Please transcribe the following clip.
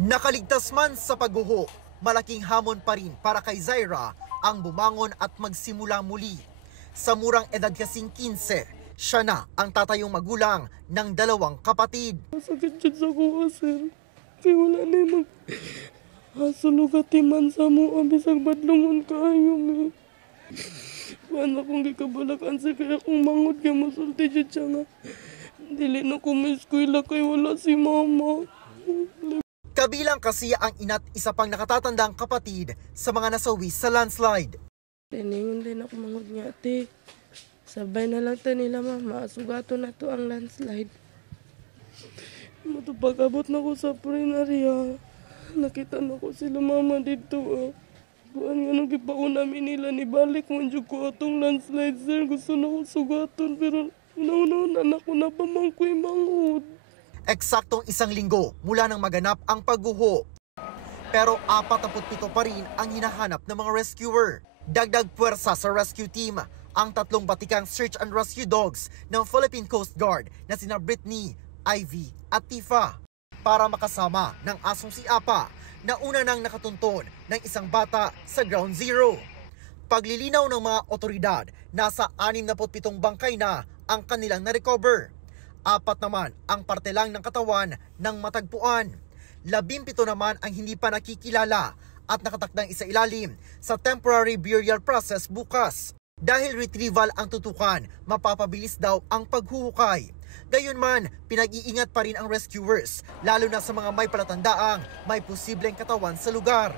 Nakaligtas man sa pagguho, malaking hamon pa rin para kay Zaira ang bumangon at magsimula muli. Sa murang edad kasing 15, siya na ang tatayong magulang ng 2 kapatid. Masakit dyan sa kuha, sir. Kaya wala na yung hasulugatiman sa mo, bisag badlungon kayo, eh. Paano kung gikabalakan, sir, kaya kung mangod kaya masulti dyan siya nga. Dili na kumiskwila kaya wala si mama. Kabilang kasi ang ina't isa pang nakatatandang kapatid sa mga nasawi sa landslide. Tiningon din ako mangod nga, ate. Sabay na lang ta nila, mama. Sugato na to ang landslide. Matupag-abot na ko sa prinarya. Nakita na ko sila, mama, dito. Buwan nga nung gipaon namin nila ni balik. Manjog ko atong landslide, sir. Gusto na ko sugaton, pero una-una anak ko na pamangkoy mangod. Eksaktong 1 linggo mula nang maganap ang pagguho. Pero 47 pa rin ang hinahanap ng mga rescuer. Dagdag puwersa sa rescue team ang 3 batikang search and rescue dogs ng Philippine Coast Guard na sina Brittany, Ivy at Tifa para makasama ng asong si Apa na una nang nakatunton ng isang bata sa ground zero. Paglilinaw ng mga otoridad, nasa 67 bangkay na ang kanilang na-recover. 4 naman ang parte lang ng katawan ng matagpuan. 17 naman ang hindi pa nakikilala at nakatakdang isailalim sa temporary burial process bukas. Dahil retrieval ang tutukan, mapapabilis daw ang paghuhukay. Gayunman, pinag-iingat pa rin ang rescuers, lalo na sa mga may palatandaang may posibleng katawan sa lugar.